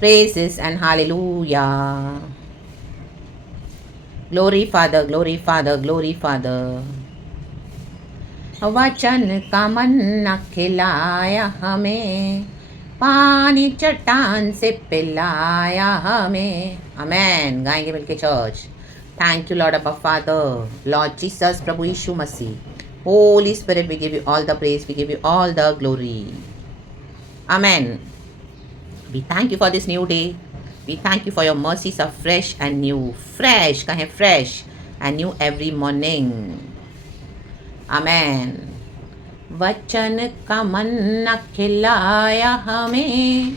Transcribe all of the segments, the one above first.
Praises and hallelujah. Glory Father, glory Father, glory Father. वचन का मन्ना खिलाया हमें, पानी चट्टान से पिलाया हमें. अमेन. गाएंगे मिलके church. Thank you lord Abba father, lord Jesus, प्रभु Yeshu Masih. Holy spirit, we give you all the praise, we give you all the glory. Amen. We thank you for this new day. We thank you for your mercies are fresh and new. Fresh, कहें fresh and new every morning. Amen. वचन का मन्ना खिलाया हमें,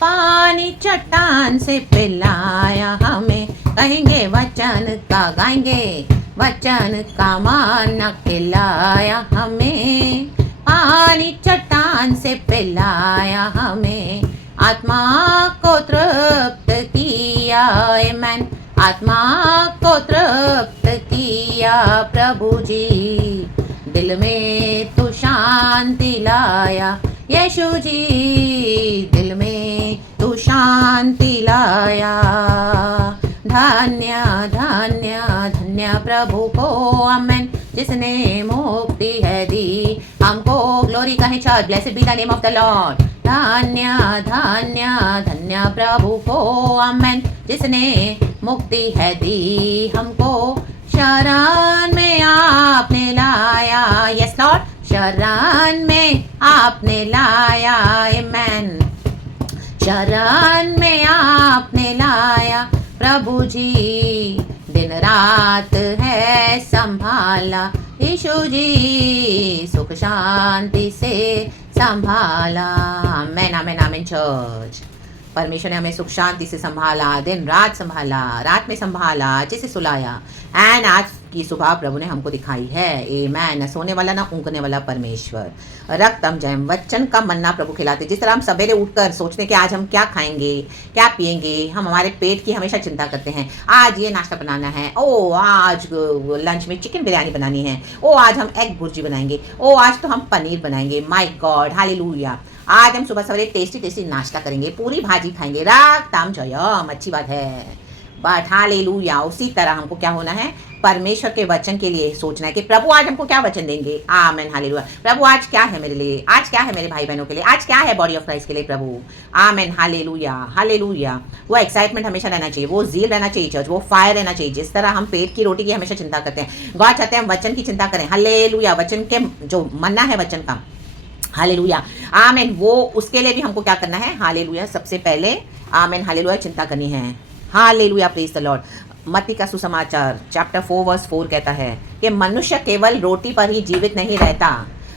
पानी चट्टान से पिलाया हमें. कहेंगे वचन का, गाएंगे वचन का मन्ना खिलाया हमें, पानी चट्टान से पिलाया हमें. आत्मा को तृप्त किया. आमेन. आत्मा को तृप्त किया प्रभु जी, दिल में तू शांति लाया यीशु जी, दिल में तू शांति लाया. धन्य धन्य धन्य प्रभु को. आमेन. जिसने मुक्ति है दी हमको. ग्लोरी कहें church. Blessed be the name of the Lord. धन्य धन्य धन्य प्रभु को. आमेन. जिसने मुक्ति है दी हमको. शरण में आपने लाया. Yes Lord. शरण में आपने लाया. आमेन. शरण में आपने लाया प्रभु जी, दिन रात है संभाला यीशु जी, सुख शांति से संभाला. आमेन आमेन आमेन चर्च. परमेश्वर ने हमें सुख शांति से संभाला, दिन रात संभाला, रात में संभाला, अच्छे से सुलाया. एंड आज की सुबह प्रभु ने हमको दिखाई है. आमेन. न सोने वाला ना ऊँघने वाला परमेश्वर. रक्तम जयम. वचन का मन्ना प्रभु खिलाते. जिस तरह हम सवेरे उठकर सोचते हैं कि आज हम क्या खाएंगे, क्या पिएंगे, हम हमारे पेट की हमेशा चिंता करते हैं. आज ये नाश्ता बनाना है, ओ आज लंच में चिकन बिरयानी बनानी है, ओ आज हम एग भुर्जी बनाएंगे, ओ आज तो हम पनीर बनाएंगे. My God, hallelujah. आज हम सुबह सवेरे टेस्टी टेस्टी नाश्ता करेंगे, पूरी भाजी खाएंगे. रक्तम जयम. अच्छी बात है. बट हालेलुया, उसी तरह हमको क्या होना है, परमेश्वर के वचन के लिए सोचना है कि प्रभु आज हमको क्या वचन देंगे. Amen hallelujah. प्रभु आज क्या है मेरे लिए, आज क्या है मेरे भाई बहनों के लिए, आज क्या है बॉडी ऑफ क्राइस्ट के लिए प्रभु. Amen hallelujah hallelujah. वो एक्साइटमेंट हमेशा रहना चाहिए, वो जील रहना चाहिए चर्च, वो फायर रहना चाहिए. जिस तरह हम पेट की रोटी की हमेशा चिंता करते हैं, गॉड चाहते हैं हम वचन की चिंता करें. हालेलुया. वचन के जो मन्ना है वचन का, हालेलुया. आमेन. वो उसके लिए भी हमको क्या करना है. हालेलुया. सबसे पहले आमेन हालेलुया चिंता करनी है. हालेलुया. Praise the Lord. मत्ती का सुसमाचार चैप्टर 4 वर्स 4 कहता है कि मनुष्य केवल रोटी पर ही जीवित नहीं रहता,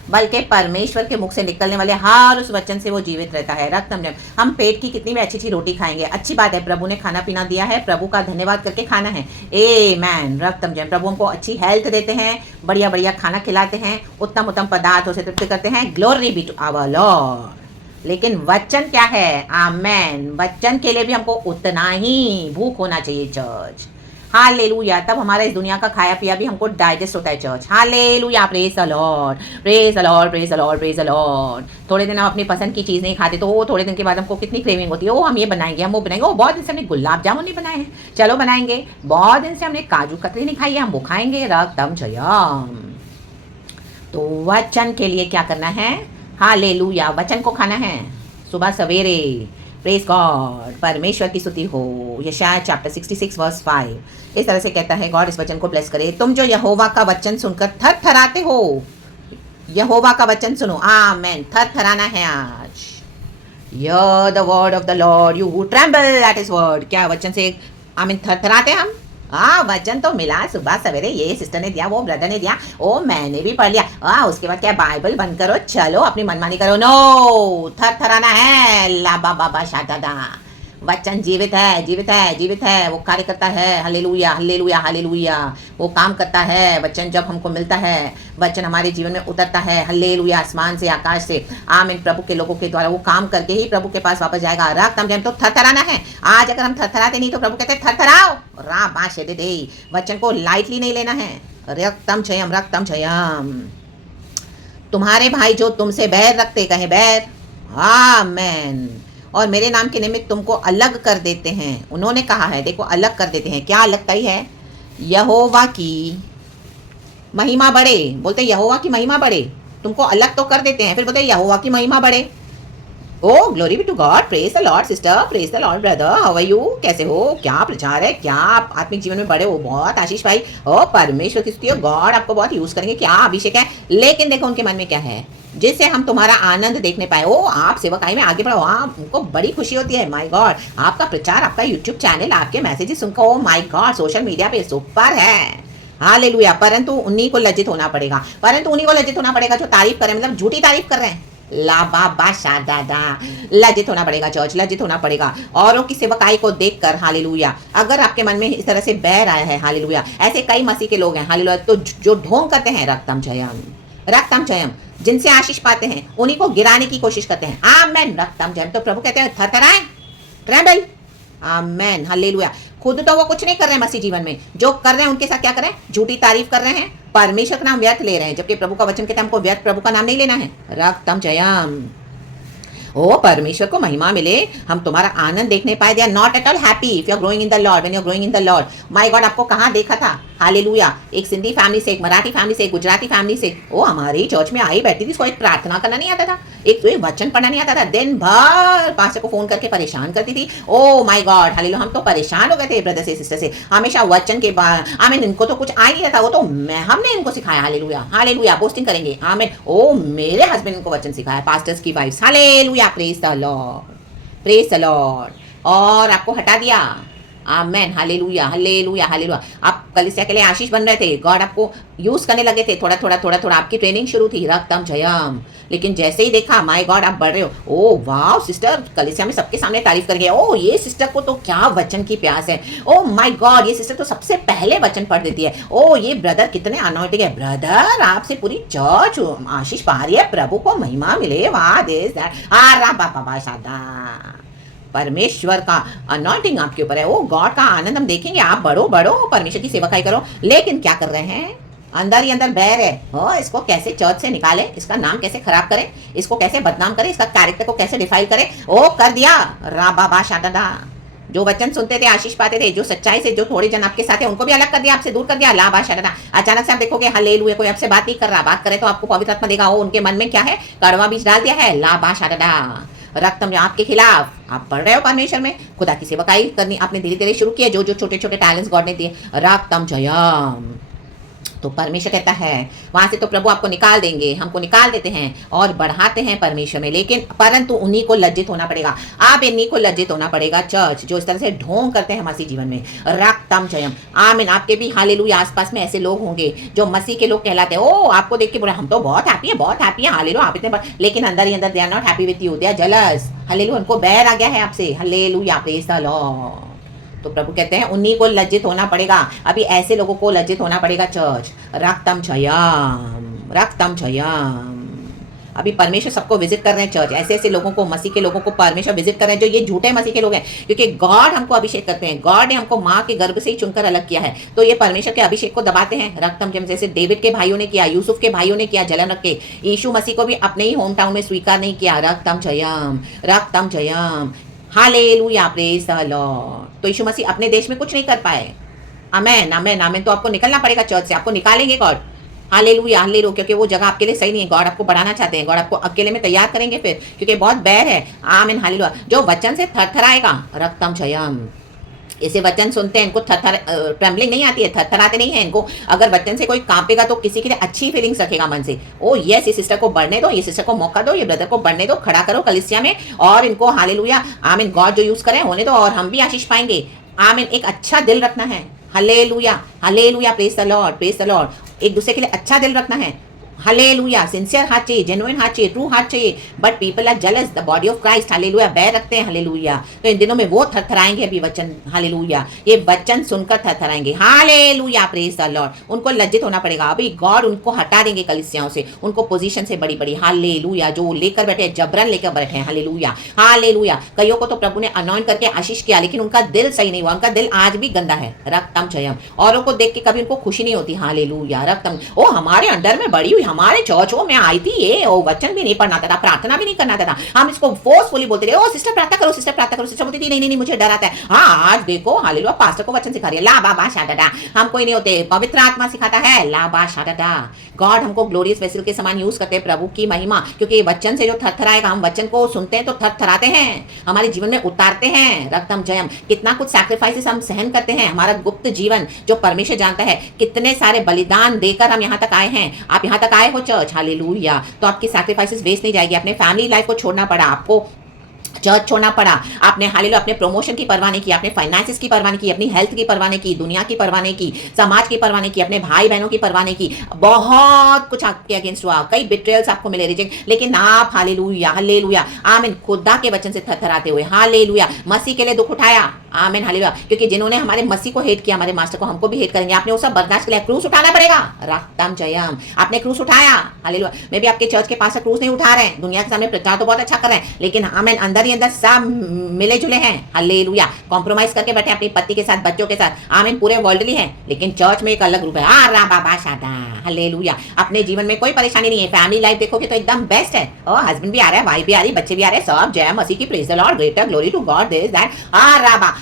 बल्कि परमेश्वर के मुख से निकलने वाले हर उस वचन से वो जीवित रहता है. रक्तम जयम. हम पेट की कितनी भी अच्छी अच्छी रोटी खाएंगे, अच्छी बात है. प्रभु ने खाना पीना दिया है, प्रभु का धन्यवाद करके खाना है. आमेन. रक्तम जयम. प्रभु हमको अच्छी हेल्थ देते हैं, बढ़िया बढ़िया खाना खिलाते हैं, उत्तम उत्तम पदार्थों से तृप्त करते हैं. Glory be to our lord. लेकिन वचन क्या है. आमेन. वचन के लिए भी हमको उतना ही भूख होना चाहिए चर्च. हालेलुया. तब हमारा इस दुनिया का खाया पिया भी हमको डाइजेस्ट होता है church. Hallelujah. Praise the Lord, praise the Lord, praise the Lord, praise the Lord. थोड़े दिन हम अपनी पसंद की चीज़ नहीं खाते तो वो थोड़े दिन के बाद हमको कितनी क्रेविंग होती है. वो हम ये बनाएंगे, हम वो बनाएंगे. वो बहुत दिन से हमने गुलाब जामुन नहीं बनाए हैं, चलो बनाएंगे. बहुत दिन से हमने काजू कतरी नहीं खाई है, हम वो खाएंगे. रक्तम जयम. तो वचन के लिए क्या करना है. हालेलुया. वचन को खाना है सुबह सवेरे. Praise God. परमेश्वर की स्तुति हो. यशायाह चैप्टर 66 वर्स 5 इस तरह से कहता है. गॉड इस वचन को ब्लेस करे. तुम जो यहोवा का वचन सुनकर थर थराते हो, यहोवा का वचन सुनो. आमेन. थर थराना है आज. Hear the word of the Lord, you who tremble at his word. क्या वचन से आमीन थर थराते हम. वचन तो मिला सुबह सवेरे, ये सिस्टर ने दिया, वो ब्रदर ने दिया, ओ मैंने भी पढ़ लिया. उसके बाद क्या बाइबल बंद करो, चलो अपनी मनमानी करो. नो, थर थराना है. ला बाबा शादा. वचन जीवित है, जीवित है, जीवित है. वो कार्य करता है. Hallelujah hallelujah hallelujah. वो काम करता है. वचन जब हमको मिलता है, वचन हमारे जीवन में उतरता है. हालेलुया. आसमान से, आकाश से. आमीन. प्रभु के लोगों के द्वारा वो काम करके ही प्रभु के पास वापस जाएगा. रक्तम जयम. तो थरथराना है. आज अगर हम थरथराते नहीं तो प्रभु कहते थरथराओ. रा बाशे दे. वचन को लाइटली नहीं लेना है. रक्तम जयम, रक्तम जयम. तुम्हारे भाई जो तुमसे बैर रखते, कहे बैर. आमेन. और मेरे नाम के निमित्त तुमको अलग कर देते हैं। उन्होंने कहा है, देखो अलग कर देते हैं, क्या अलग कही है? यहोवा की महिमा बढ़े, बोलते यहोवा की महिमा बढ़े, तुमको अलग तो कर देते हैं, फिर बोलते यहोवा की महिमा बढ़े। Oh glory be to God, praise the Lord sister, praise the Lord brother, how are you, कैसे हो, क्या प्रचार है, क्या आप आत्मिक जीवन में बड़े हो? बहुत आशीष भाई, ओ परमेश्वर की स्तुति हो, गॉड आपको बहुत यूज करेंगे, क्या अभिषेक है। लेकिन देखो उनके मन में क्या है, जिससे हम तुम्हारा आनंद देखने पाए। ओ आप सेवकाई में आगे बढ़ो, उनको बड़ी खुशी होती है। माय गॉड, आपका प्रचार, आपका यूट्यूब चैनल, आपके मैसेजेस सुनकर, oh my God, social media पे सुपर है, हालेलुया। परंतु उन्हीं को लज्जित होना पड़ेगा, परंतु उन्हीं को लज्जित होना पड़ेगा जो तारीफ करें, मतलब झूठी तारीफ कर रहे हैं। ला बाबा शादादा, लज्जित होना पड़ेगा चर्च, लज्जित होना पड़ेगा औरों की सेवकाई को देखकर, हालेलुया। अगर आपके मन में इस तरह से बैर आया है, हालेलुया, ऐसे कई मसीह के लोग हैं, हालेलुया, तो जो ढोंग करते हैं रक्तम जयम, रक्तम जयम, जिनसे आशीष पाते हैं उन्हीं को गिराने की कोशिश करते हैं। आमेन, रक्तम जयम। तो प्रभु कहते हैं थरथराएं, ट्रेंबल, आमेन, हालेलुया। खुद तो वो कुछ नहीं कर रहे हैं मसीह जीवन में, जो कर रहे हैं उनके साथ क्या कर रहे हैं? झूठी तारीफ कर रहे हैं, परमेश्वर का नाम व्यर्थ ले रहे हैं, जबकि प्रभु का वचन कहता है हमको व्यर्थ प्रभु का नाम नहीं लेना है। रक्तम जयम। ओ परमेश्वर को महिमा मिले, हम तुम्हारा आनंद देखने पाए। They are not at all happy if you are growing in the lord, when you are growing in the lord. My god, आपको कहाँ देखा था, हालेलुया, एक सिंधी फैमिली से, एक मराठी फैमिली से, एक गुजराती फैमिली से। ओ हमारी चर्च में आई बैठी थी, इसको एक प्रार्थना करना नहीं आता था, एक तो वचन पढ़ना नहीं आता था, दिन भर पास्टर को फोन करके परेशान करती थी। ओ माय गॉड, हालेलुया, हम तो परेशान हो गए थे ब्रदर से, सिस्टर से, हमेशा वचन के बाद। आमीन, इनको तो कुछ आ नहीं था, वो तो हमने इनको सिखाया, हालेलुया, हालेलुया, पोस्टिंग करेंगे, आमीन। ओ मेरे हस्बैंड इनको वचन सिखाया, पास्टर्स की wives, hallelujah, praise the Lord, praise the lord. और आपको हटा दिया, आमेन, हालेलुया, हालेलुया, हालेलुया। आप कलीसिया के लिए आशीष बन रहे थे, गॉड आपको यूज करने लगे थे, थोड़ा थोड़ा थोड़ा थोड़ा, आपकी ट्रेनिंग शुरू थी, रक्तम जयम। लेकिन जैसे ही देखा, माय गॉड, आप बढ़ रहे हो, ओ वाह सिस्टर, कलीसिया में सबके सामने तारीफ कर गया, ओ ये सिस्टर को तो क्या वचन की प्यास है, ओ माय गॉड, ये सिस्टर तो सबसे पहले वचन पढ़ देती है, ओ ये ब्रदर कितने अनॉइंटेड है, ब्रदर आपसे पूरी चर्च आशीष पा रही है, प्रभु को महिमा मिले, वाह दिस दैट, आरा बाबा शादा, परमेश्वर का अनॉइंटिंग आपके ऊपर है। ओ गॉड का आनंद हम देखेंगे, आप बढ़ो बढ़ो, परमेश्वर की सेवकाई करो। लेकिन क्या कर रहे हैं, अंदर ही अंदर बैर है, हो इसको कैसे चर्च से निकाले, इसका नाम कैसे खराब करें, इसको कैसे बदनाम करें, इसका कैरेक्टर को कैसे डिफाइल करें। ओ कर दिया, रा बाबा शादा, जो वचन सुनते थे, आशीष पाते थे, जो सच्चाई से, जो थोड़े जन आपके साथ है, उनको भी अलग कर दिया, आपसे दूर कर दिया, ला बादशाह। अचानक से आप देखोगे हालेलुया, कोई आपसे बात नहीं कर रहा, बात करे तो आपको पवित्र आत्मा देगा, ओ उनके मन में क्या है, कड़वा बीज डाल दिया है, ला बादशाह। रक्तम आपके खिलाफ, आप पढ़ रहे हो परमेश्वर में, खुदा की सेवकाई करनी आपने धीरे धीरे शुरू किया, जो जो छोटे छोटे टैलेंट्स गॉड ने दिए, रक्तम जयम। तो परमेश्वर कहता है वहां से तो प्रभु आपको निकाल देंगे, हमको निकाल देते हैं और बढ़ाते हैं परमेश्वर में, लेकिन परंतु उन्हीं को लज्जित होना पड़ेगा, आप इन्हीं को लज्जित होना पड़ेगा चर्च, जो इस तरह से ढोंग करते हैं मसीह जीवन में, रक्तम जयम, आमीन। आपके भी हालेलुया आसपास में ऐसे लोग होंगे जो मसीह के लोग कहलाते हैं, ओ आपको देख के बोले हम तो बहुत हैप्पी है, बहुत हैप्पी है, हालेलुया, आप इतने, लेकिन अंदर ही अंदर they are not happy with you, they are jealous, hallelujah, उनको बैर आ गया है आपसे, हालेलुया, प्रेज द लॉर्ड। तो प्रभु कहते हैं उन्हीं को लज्जित होना पड़ेगा, अभी ऐसे लोगों को लज्जित होना पड़ेगा चर्च, रक्तम जयम, रक्तम जयम। अभी परमेश्वर सबको विजिट कर रहे हैं चर्च, ऐसे ऐसे लोगों को, मसीह के लोगों को परमेश्वर विजिट कर रहे हैं जो ये झूठे मसीह के लोग हैं, क्योंकि गॉड हमको अभिषेक करते हैं, गॉड ने हमको माँ के गर्भ से ही चुनकर अलग किया है, तो ये परमेश्वर के अभिषेक को दबाते हैं, रक्तम जयम। जैसे डेविड के भाइयों ने किया, यूसुफ के भाइयों ने किया, जलन रख के, यीशु मसीह को भी अपने ही होम टाउन में स्वीकार नहीं किया, रक्तम जयम, रक्तम जयम, हालेलुया, प्रेज द लॉर्ड। तो यीशु मसीह अपने देश में कुछ नहीं कर पाए, आमेन, आमेन, आमेन। तो आपको निकलना पड़ेगा चर्च से, आपको निकालेंगे गॉड, हालेलुया, हालेलुया, क्योंकि वो जगह आपके लिए सही नहीं है, गॉड आपको बढ़ाना चाहते हैं, गॉड आपको अकेले में तैयार करेंगे फिर, क्योंकि बहुत बैर है, आमेन, हालेलुया। जो वचन से थरथराएगा, रक्तम जयम, ऐसे वचन सुनते हैं, इनको ट्रेम्बलिंग नहीं आती है, थरथराते नहीं है इनको, अगर वचन से कोई कांपेगा तो किसी के लिए अच्छी फीलिंग्स रखेगा मन से, ओ यस, ये सिस्टर को बढ़ने दो, ये सिस्टर को मौका दो, ये ब्रदर को बढ़ने दो, खड़ा करो कलीसिया में, और इनको हालेलुया, आमीन, गॉड जो यूज करें होने दो, और हम भी आशीष पाएंगे, आमीन। एक अच्छा दिल रखना है, hallelujah, hallelujah, praise the Lord, praise the lord. एक दूसरे के लिए अच्छा दिल रखना है, हालेलुया, सिंसियर हार्ट चाहिए, जेन्युइन हार्ट चाहिए, ट्रू हार्ट चाहिए, but people are jealous, the body of Christ, hallelujah, बैर रखते हैं, हालेलुया। तो इन दिनों में वो थरथराएंगे अभी वचन, हालेलुया, ये वचन सुनकर थरथराएंगे, हालेलुया, प्रेज द लॉर्ड। उनको लज्जित होना पड़ेगा, अभी गॉड उनको हटा देंगे कलीसियाओं से, उनको पोजीशन से बड़ी बड़ी, हालेलुया, जो लेकर बैठे, जबरन लेकर बैठे हैं, हालेलुया, हालेलुया। कईयों को तो प्रभु ने अनॉइंट करके आशीष किया, लेकिन उनका दिल सही नहीं हुआ, उनका दिल आज भी गंदा है, रक्तम जयम। औरों को देख के कभी उनको खुशी नहीं होती, हालेलुया, रक्तम, ओ हमारे अंडर में बड़ी हुई, हमारे चर्च हो मैं आई थी, ये वचन भी नहीं पढ़ना था, प्रार्थना भी नहीं करना था, हम इसको फोर्सफुली बोलते थे, ओ सिस्टर प्रार्थना करो, सिस्टर प्रार्थना करो। सिस्टर बोलती थी नहीं नहीं मुझे डर आता है। हाँ आज देखो हालेलुया पास्टर को वचन सिखा रही है, ला बाबा शादादा, हम कोई नहीं होते, पवित्र आत्मा सिखाता है, ला बा शादादा। गॉड हमको ग्लोरियस वेसल के समान यूज करते हैं, प्रभु की महिमा, क्योंकि वचन से जो थरथराएगा, हम वचन को सुनते हैं तो थरथराते हैं, हमारे जीवन में उतारते हैं। रक्तम जयम, कितना कुछ सैक्रिफाइसेस हम सहन करते हैं, हमारा गुप्त जीवन जो परमेश्वर जानता है, कितने सारे बलिदान देकर हम यहाँ तक आए हैं। आप यहाँ तक आए हो चर्च, हालेलुया, तो आपकी सैक्रिफाइसेस वेस्ट नहीं जाएगी। अपने फैमिली लाइफ को छोड़ना पड़ा आपको, चर्च छोड़ना पड़ा आपने, हालेलुया, अपने प्रमोशन की परवाह नहीं की, अपने फाइनेंसेस की परवाह नहीं की, अपनी हेल्थ की परवाह नहीं की, दुनिया की परवाह नहीं की, समाज की परवाह नहीं की, अपने भाई बहनों की परवाह नहीं की। बहुत कुछ आपके अगेंस्ट हुआ, कई बिट्रेयल्स आपको मिले, रिजेक्ट, लेकिन आप हालेलुया हालेलुया आमीन खुदा के वचन से थरथराते हुए हालेलुया मसीह के लिए दुख उठाया। आमीन हालेलुया, क्योंकि जिन्होंने हमारे मसीह को हेट किया, हमारे मास्टर को, हमको भी हेट करेंगे। आपने वो सब बर्दाश्त किया, क्रूस उठाना पड़ेगा। रक्तम जयम, आपने क्रूस उठाया। हालेलुया, मैं भी आपके चर्च के पास क्रूस नहीं उठा रहे हैं, दुनिया के सामने प्रचार तो बहुत अच्छा कर रहे हैं, लेकिन आमीन अंदर ही अंदर सब मिले जुले हैं। हालेलुया, कॉम्प्रोमाइज करके बैठे अपनी पति के साथ, बच्चों के साथ, आमीन पूरे वर्ल्डली हैं, लेकिन चर्च में एक अलग रूप है। बाबा शादा, हालेलुया, अपने जीवन में कोई परेशानी नहीं है, फैमिली लाइफ देखोगे तो एकदम बेस्ट है। और हस्बैंड भी आ रहा है, वाइफ भी आ रही है, बच्चे भी आ रहे हैं, सब जय मसीह की, praise the lord, greater glory to god, this that,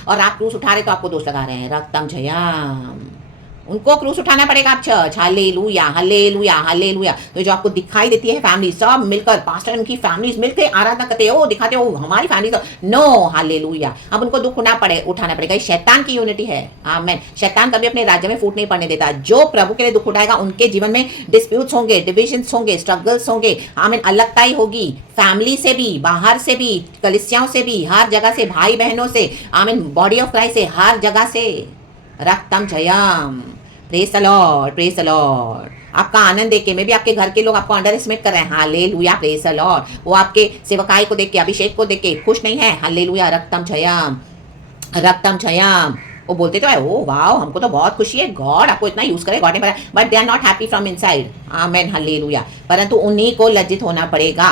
और आप क्रूस उठा रहे तो आपको दोष लगा रहे हैं। रक्तम जयम, उनको क्रूस उठाना पड़ेगा आप चर्च। हालेलुया हालेलुया हालेलुया, तो जो आपको दिखाई देती है फैमिली सब मिलकर, पास्टर उनकी फैमिलीज मिलकर आराधना करते हो, दिखाते हो हमारी फैमिली तो नो, हालेलुया, अब उनको दुख उठाना पड़ेगा। शैतान की यूनिटी है। आमीन, शैतान कभी अपने राज्य में फूट नहीं पड़ने देता। जो प्रभु के लिए दुख उठाएगा उनके जीवन में डिस्प्यूट्स होंगे, डिविजन्स होंगे, स्ट्रगल्स होंगे, आमीन, अलगताई होगी, फैमिली से भी, बाहर से भी, कलिसियाओं से भी, हर जगह से, भाई बहनों से, आमीन, बॉडी ऑफ क्राइस्ट से, हर जगह से। रक्तम जयम, praise the Lord, praise the Lord. आपका आनंद देख के, मैं भी आपके घर के लोग आपको अंडर एस्टिमेट कर रहे हैं, हालेलुया, प्रेज द लॉर्ड। वो आपके सेवकाई को देख के, अभिषेक को देख के खुश नहीं है, हालेलुया, रक्तम जयम, रक्तम जयम। वो बोलते तो है, ओ वाओ, हमको तो बहुत खुशी है, गॉड आपको इतना यूज करे, गॉड ने बनाया, but they are not happy from inside. Amen, hallelujah. परंतु उन्हीं को लज्जित होना पड़ेगा।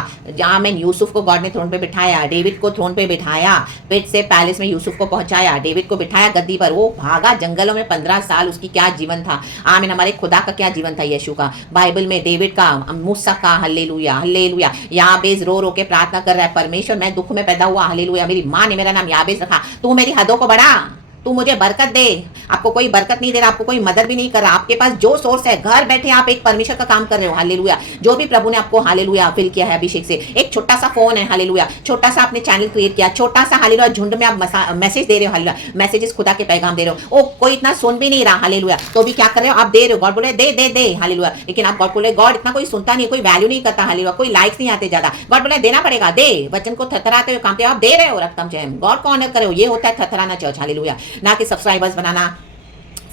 आमेन, यूसुफ को गॉड ने थ्रोन पे बिठाया, डेविड को थ्रोन पे बिठाया, पेट से पैलेस में यूसुफ को पहुंचाया, डेविड को बिठाया गद्दी पर, वो भागा जंगलों में 15 साल, उसकी क्या जीवन था। आमीन, हमारे खुदा का क्या जीवन था, यीशु का। बाइबल में डेविड का, मूसा का, हालेलुया हालेलुया। याबेस रो रो के प्रार्थना कर रहा है, परमेश्वर मैं दुख में पैदा हुआ, हालेलुया, मेरी माँ ने मेरा नाम याबेस रखा, तू मेरी हदों को बढ़ा, तू मुझे बरकत दे। आपको कोई बरकत नहीं दे रहा, आपको कोई मदद भी नहीं कर रहा, आपके पास जो सोर्स है, घर बैठे आप एक परमेश्वर का काम कर रहे हो, हालेलुया। जो भी प्रभु ने आपको, हालेलुया, फिल किया है अभिषेक से, एक छोटा सा फोन है, हालेलुया, छोटा सा आपने चैनल क्रिएट किया, छोटा सा, हालेलुया, झुंड में आप मैसेज दे रहे हो, हालेलुया, मैसेजेस खुदा के पैगाम दे रहे हो। ओ कोई इतना सुन भी नहीं रहा, हालेलुया, तो भी क्या कर रहे हो आप, दे रहे हो। गॉड बोले दे दे दे, हालेलुया, लेकिन आप गॉड बोले, गॉड इतना कोई सुनता नहीं, कोई वैल्यू नहीं करता, हालेलुया, कोई लाइक्स नहीं आते ज्यादा। गॉड बोले देना पड़ेगा, दे, वचन को थरथराते हुए कामते हो, आप दे रहे हो। रक्तम जयम, गॉड को ऑनर करे हो, ये होता है थरथराना चर्च, हालेलुया, ना कि सब्सक्राइबर्स बनाना,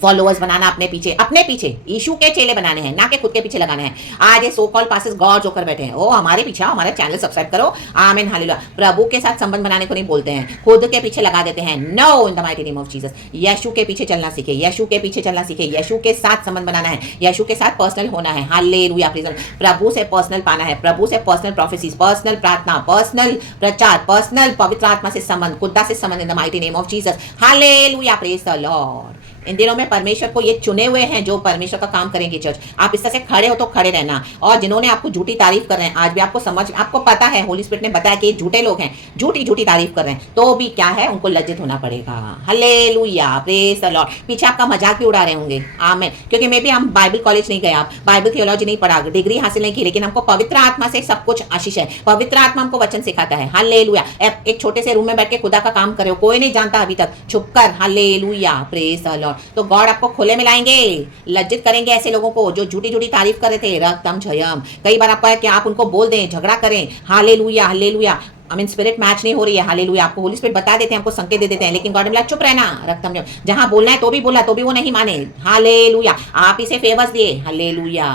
फॉलोअर्स बनाना, अपने पीछे यीशु के चेले बनाने हैं, ना कि खुद के पीछे लगाने हैं। आज ये सो कॉल पासेस गॉड होकर बैठे हैं, ओ हमारे पीछे आओ, हमारा चैनल सब्सक्राइब करो, आमीन, हालेलुया। प्रभु के साथ संबंध बनाने को नहीं बोलते हैं, खुद के पीछे लगा देते हैं। No, in the mighty name of Jesus, यीशु के पीछे चलना सीखे, यीशु के पीछे चलना सीखे, यीशु के साथ संबंध बनाना है, यीशु के साथ पर्सनल होना है, हालेलुया, प्रभु से पर्सनल पाना है, प्रभु से पर्सनल प्रोफेसीज, पर्सनल प्रार्थना, पर्सनल प्रचार, पर्सनल पवित्र आत्मा से संबंध, खुदा से संबंध, in the mighty name of Jesus, hallelujah, praise the Lord. इन दिनों में परमेश्वर को ये चुने हुए हैं जो परमेश्वर का काम करेंगे चर्च। आप इस तरह से खड़े हो तो खड़े रहना, और जिन्होंने आपको झूठी तारीफ कर रहे हैं, आज भी आपको आपको पता है, होली स्पिरिट ने बताया कि झूठे लोग हैं, झूठी तारीफ कर रहे हैं, तो भी क्या है, उनको लज्जित होना पड़ेगा। Hallelujah, praise the Lord. पीछे आपका मजाक भी उड़ा रहे होंगे, आमीन, क्योंकि मैं भी, हम बाइबल कॉलेज नहीं गए, आप बाइबल थियोलॉजी नहीं पढ़ा, डिग्री हासिल नहीं की, लेकिन हमको पवित्र आत्मा से सब कुछ आशीष है। पवित्र आत्मा हमको वचन सिखाता है, हालेलुया। एक छोटे से रूम में बैठ के खुदा का काम करे हो, कोई नहीं जानता अभी तक, छुप कर, हालेलुया, प्रेज द लॉर्ड। तो गॉड आपको खुले में लाएंगे, लज्जित करेंगे ऐसे लोगों को जो झूठी तारीफ कर रहे थे। रक्तम जयम, कई बार आपको है कि आप उनको बोल दें, झगड़ा करें, hallelujah hallelujah, I mean spirit match नहीं हो रही है, हालेलुया, आपको होली स्पिरिट बता देते हैं, हमको संकेत दे देते हैं, लेकिन गॉड ने बोला चुप रहना। रक्तम जयम, जहां बोलना है तो भी बोला, तो भी वो नहीं माने, हालेलुया, आप इसे फेवर्स दिए, हालेलुया,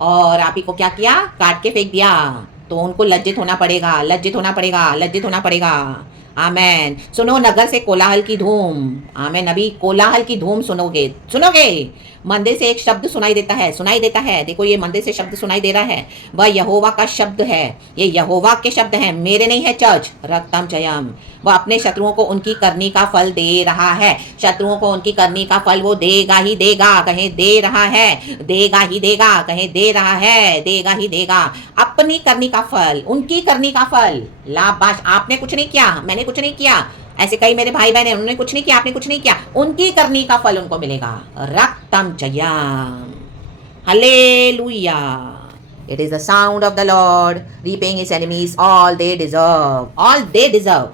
और आप ही को क्या किया, काट के फेंक दिया, तो उनको लज्जित होना पड़ेगा, लज्जित होना पड़ेगा, लज्जित होना पड़ेगा। आमेन। सुनो नगर से कोलाहल की धूम। आमेन। अभी कोलाहल की धूम सुनोगे, सुनोगे। मंदिर से एक शब्द सुनाई देता है, सुनाई देता है। देखो ये मंदिर से शब्द सुनाई दे रहा है, वह यहोवा का शब्द है। ये यहोवा के शब्द हैं, मेरे नहीं है चर्च। रक्तम जयम। वह अपने शत्रुओं को उनकी करनी का फल दे रहा है। शत्रुओं को उनकी करनी का फल वो देगा ही देगा। कहे दे रहा है, देगा ही देगा। कहे दे रहा है, देगा ही देगा। अपनी करनी का फल, उनकी करनी का फल। लाभाश। आपने कुछ नहीं किया, मैंने कुछ नहीं किया, ऐसे कई मेरे भाई बहन हैं, उन्होंने कुछ नहीं किया, आपने कुछ नहीं किया, उनकी करनी का फल उनको मिलेगा। रक्तम जयम। Hallelujah. It is the sound of the Lord, repaying his enemies all they deserve. All they deserve.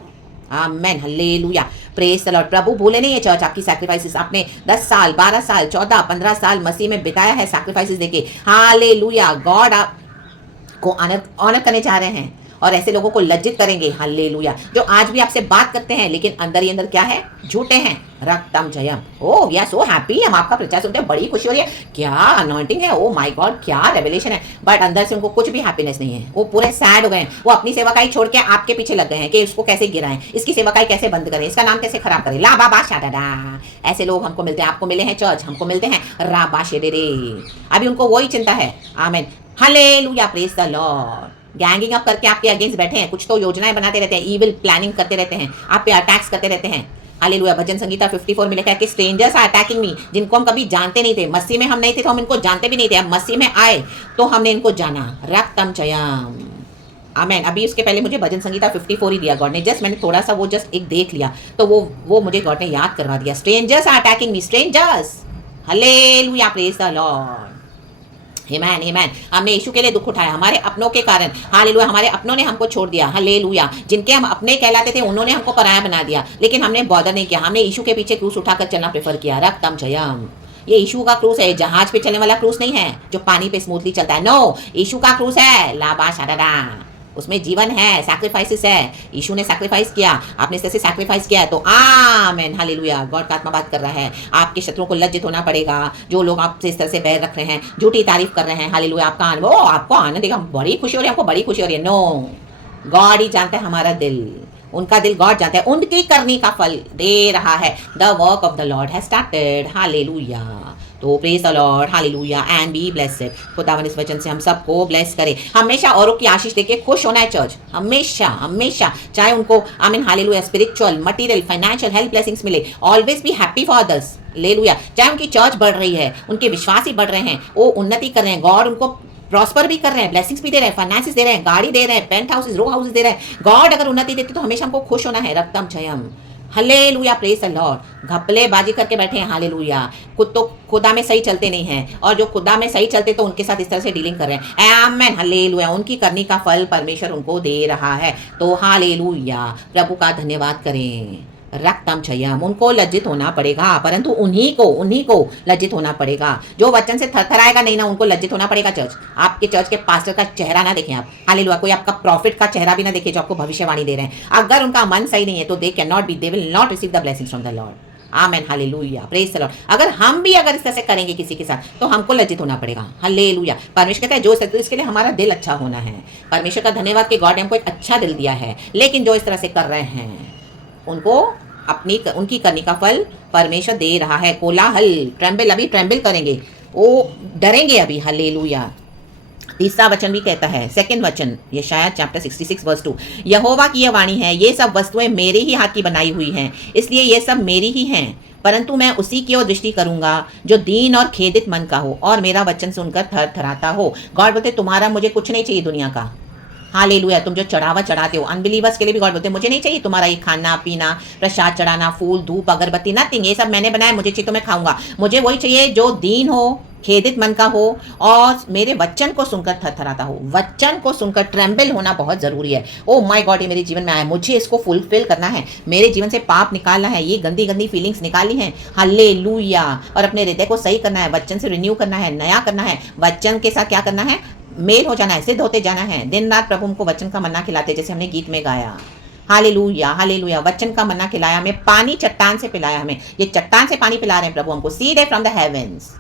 Amen. Hallelujah. Praise the Lord. प्रभु भूले नहीं है चर्च आपकी सैक्रिफाइसेस। आपने 10 साल, 12 साल, 14, 15 साल मसीह में बिताया है सैक्रिफाइसेस देके। हालेलुया। गॉड आपको ऑनर करने जा रहे हैं और ऐसे लोगों को लज्जित करेंगे। हालेलुया। जो आज भी आपसे बात करते हैं लेकिन अंदर ही अंदर क्या है, झूठे हैं। रक्तम जयम। Oh we are so happy, हम आपका प्रचार सुनते हैं, बड़ी खुशी हो रही है, क्या अनॉइंटिंग है, ओ माय गॉड क्या रेवलेशन है। बट अंदर से उनको कुछ भी हैप्पीनेस नहीं है, वो पूरे सैड हो गए हैं। वो अपनी सेवकाई छोड़ के आपके पीछे लग गए हैं कि इसको कैसे गिराएं, इसकी सेवकाई कैसे बंद करें, इसका नाम कैसे खराब करें। ला बाबा शादा। ऐसे लोग हमको मिलते हैं, आपको मिले हैं चर्च, हमको मिलते हैं राबा शेरे। अभी उनको वही चिंता है। आमीन। Hallelujah. Praise the Lord. Ganging up करके आपके अगेंस्ट बैठे हैं, कुछ तो योजनाएं बनाते रहते हैं, इविल प्लानिंग करते रहते हैं, आप पे अटैक्स करते रहते हैं। हालेलुया। भजन संगीता 54 में लिखा है कि स्ट्रेंजर्स आर अटैकिंग मी, जिनको हम कभी जानते नहीं थे। मसीह में हम नहीं थे तो हम इनको जानते भी नहीं थे, अब मसीह में आए तो हमने इनको जाना। रक्तम जयम। आमेन। अभी उसके पहले मुझे भजन संगीता 54 ही दिया गॉड ने, जस्ट मैंने थोड़ा सा वो जस्ट एक देख लिया तो वो मुझे गॉड ने याद करवा दिया। Strangers are attacking me, strangers. Hallelujah. Praise the Lord. Amen amen. हमने यीशु के लिए दुख उठाया हमारे अपनों के कारण। हालेलुया। हमारे अपनों ने हमको छोड़ दिया। हालेलुया। जिनके हम अपने कहलाते थे उन्होंने हमको पराया बना दिया, लेकिन हमने बॉदर नहीं किया, हमने यीशु के पीछे क्रूस उठाकर चलना प्रेफर किया। रक्तम जयम। ये यीशु का क्रूस है, जहाज पे चलने वाला क्रूस नहीं है जो पानी पे स्मूथली चलता है। नो, यीशु का क्रूस है। लाबा शादा। उसमें जीवन है, सैक्रिफाइसेस है। यीशु ने सैक्रिफाइस किया, आपने इस तरह से सैक्रिफाइस किया है तो आमेन। हालेलुया। गॉड का आत्मा बात कर रहा है। आपके शत्रुओं को लज्जित होना पड़ेगा, जो लोग आपसे इस तरह से बैर रख रहे हैं, झूठी तारीफ कर रहे हैं। हालेलुया। आपको आनंद देगा, बड़ी खुशी हो रही है, हमको बड़ी खुशी हो रही है। नो, गॉड ही जानता है हमारा दिल, उनका दिल गॉड जानता है। उनकी करनी का फल दे रहा है। The work of the Lord has started. Hallelujah. तो praise the Lord. Hallelujah and be blessed. खुदावन इस वचन से हम सबको ब्लेस करे। हमेशा औरों की आशीष देके खुश होना है चर्च, हमेशा हमेशा। चाहे उनको amen hallelujah spiritual, material, financial health blessings मिले, always be happy for others. Hallelujah. चाहे उनकी चर्च बढ़ रही है, उनके विश्वासी बढ़ रहे हैं, वो उन्नति कर रहे हैं, गॉड उनको प्रॉस्पर भी कर रहे हैं, ब्लेसिंग्स भी दे रहे हैं, फाइनेंसेस दे रहे हैं, गाड़ी दे रहे हैं, पेंट हाउसेस, रो हाउसेस दे रहे हैं। गॉड अगर उन्नति देते तो हमेशा हमको खुश होना है। रक्तम जयम। हालेलुया। Praise the Lord. घपले बाजी करके बैठे हैं। हालेलुया। खुद तो खुदा में सही चलते नहीं हैं, और जो खुदा में सही चलते तो उनके साथ इस तरह से डीलिंग कर रहे हैं। आमेन। हालेलुया। उनकी करनी का फल परमेश्वर उनको दे रहा है। तो हालेलुया। प्रभु का धन्यवाद करें। रक्तम जयम। उनको लज्जित होना पड़ेगा, परंतु उन्हीं को लज्जित होना पड़ेगा। जो वचन से थरथराएगा नहीं ना, उनको लज्जित होना पड़ेगा। चर्च, आपके चर्च के पास्टर का चेहरा ना देखें आप। हालेलुया। कोई आपका प्रॉफिट का चेहरा भी ना देखे जो आपको भविष्यवाणी दे रहे हैं। अगर उनका मन सही नहीं है तो they can not be, they will not receive the blessings from the Lord. Amen. Hallelujah. Praise the Lord. अगर हम भी अगर इस तरह से करेंगे किसी के साथ तो हमको लज्जित होना पड़ेगा। हालेलुया। परमेश्वर कहता है जो तो इसके लिए हमारा दिल अच्छा होना है। परमेश्वर का धन्यवाद कि गॉड ने हमको एक अच्छा दिल दिया है, लेकिन जो इस तरह से कर रहे हैं उनको उनकी करनी का फल परमेश्वर दे रहा है। कोलाहल, ट्रेम्बल, अभी ट्रेम्बल करेंगे, वो डरेंगे अभी। हालेलुया। तीसरा वचन भी कहता है, सेकंड वचन यशायाह चैप्टर 66 वर्स 2, यहोवा की यह वाणी है, ये सब वस्तुएं मेरे ही हाथ की बनाई हुई हैं, इसलिए ये सब मेरी ही हैं, परंतु मैं उसी की ओर दृष्टि करूंगा जो दीन और खेदित मन का हो और मेरा वचन सुनकर थर थराता हो। गॉड बोलते तुम्हारा मुझे कुछ नहीं चाहिए दुनिया का। हालेलुया। तुम जो चढ़ावा चढ़ाते हो, अनबिलीवर्स के लिए भी गॉड बोलते हैं मुझे नहीं चाहिए तुम्हारा ये खाना पीना, प्रसाद चढ़ाना, फूल धूप अगरबत्ती, नथिंग, ये सब मैंने बनाया, मुझे चाहिए तो मैं खाऊंगा। मुझे वही चाहिए जो दीन हो, खेदित मन का हो और मेरे वचन को सुनकर थरथराता हो। वचन को सुनकर ट्रेम्बल होना बहुत जरूरी है। ओ माय गॉड, ये मेरे जीवन में आया, मुझे इसको फुलफिल करना है, मेरे जीवन से पाप निकालना है, ये गंदी गंदी फीलिंग्स निकालनी है। हालेलुया। और अपने हृदय को सही करना है, वचन से रिन्यू करना है, नया करना है, वचन के साथ क्या करना है, मेल हो जाना है, सिद्ध होते जाना है। दिन रात प्रभु हमको वचन का मन्ना खिलाते, जैसे हमने गीत में गाया। Hallelujah hallelujah. वचन का मन्ना खिलाया हमें, पानी चट्टान से पिलाया हमें, ये चट्टान से पानी पिला रहे हैं प्रभु हमको। Seed from the heavens.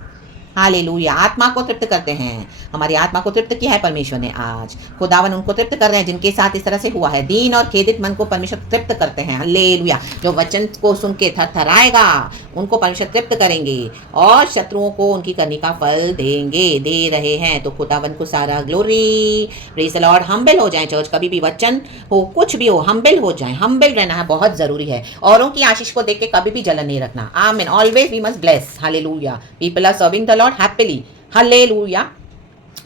Hallelujah. आत्मा को तृप्त करते हैं, हमारी आत्मा को तृप्त किया है परमेश्वर ने आज। खुदावन उनको तृप्त कर रहे हैं जिनके साथ इस तरह से हुआ है। दीन और खेदित मन को परमेश्वर तृप्त करते हैं। हालेलुया। जो वचन को सुन के थरथराएगा उनको परमेश्वर तृप्त करेंगे और शत्रुओं को उनकी करनी का फल देंगे, दे रहे हैं। तो खुदावन को सारा glory. Praise the Lord. Humble हो जाएं चर्च, कभी भी वचन हो कुछ भी हो हम्बल हो जाएं। हम्बल रहना है बहुत जरूरी है। औरों की आशीष को देख के कभी भी जलन नहीं रखना। Amen. Always we must bless. Hallelujah. People are serving the lord happily. Hallelujah.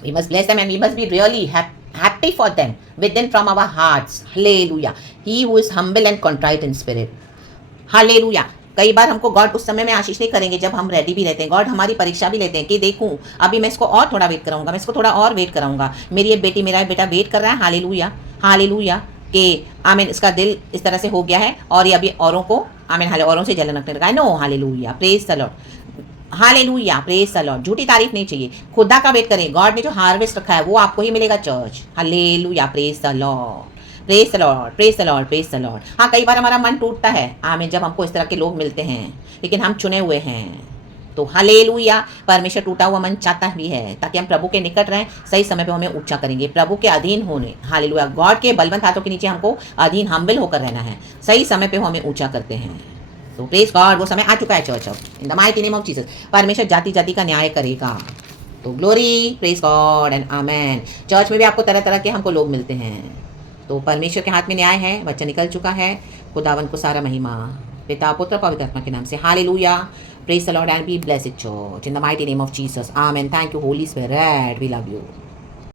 We must bless them and we must be really happy for them within from our hearts. Hallelujah. He who is humble and contrite in spirit. Hallelujah. कई बार हमको God उस समय में आशीष नहीं करेंगे जब हम ready भी रहते हैं। गॉड हमारी परीक्षा भी लेते हैं कि देखूं अभी मैं इसको और थोड़ा वेट कराऊंगा, मैं इसको थोड़ा और वेट कराऊंगा। मेरी ये बेटी मेरा बेटा वेट कर रहा है। हालेलुया। हालेलुया। कि आमीन इसका दिल इस तरह से हो गया है और ये अभी औरों को आमीन हाले औरों से जलन रखने लगा है। No. Hallelujah. Praise the Lord. Hallelujah. Praise the lord. झूठी तारीफ नहीं चाहिए, खुदा का वेट करें। गॉड ने जो हार्वेस्ट रखा है वो आपको ही मिलेगा church. Hallelujah. Praise the Lord. Praise the Lord. Praise the Lord. Praise the Lord. हाँ, कई बार हमारा मन टूटता है आमीन जब हमको इस तरह के लोग मिलते हैं, लेकिन हम चुने हुए हैं। तो हालेलुया। परमेश्वर टूटा हुआ मन चाहता भी है ताकि हम प्रभु के निकट रहें। सही समय पे हमें ऊंचा करेंगे, प्रभु के अधीन होने। हालेलुया। गॉड के बलवंत हाथों के नीचे हमको अधीन हम्बल होकर रहना है। सही समय पे हमें ऊंचा करते हैं। तो प्रेज गॉड, वो समय आ चुका है चर्च। अब इन the mighty name of Jesus परमेश्वर जाति जाति का न्याय करेगा। तो glory. Praise God and amen. Church में भी आपको तरह तरह के हमको लोग मिलते हैं। तो परमेश्वर के हाथ में न्याय है, बच्चा निकल चुका है। खुदावन को सारा महिमा पिता पुत्र पवित्र आत्मा के नाम से। Hallelujah. Praise the lord and be blessed church in the mighty name of Jesus. Amen. Thank you holy spirit, we love you.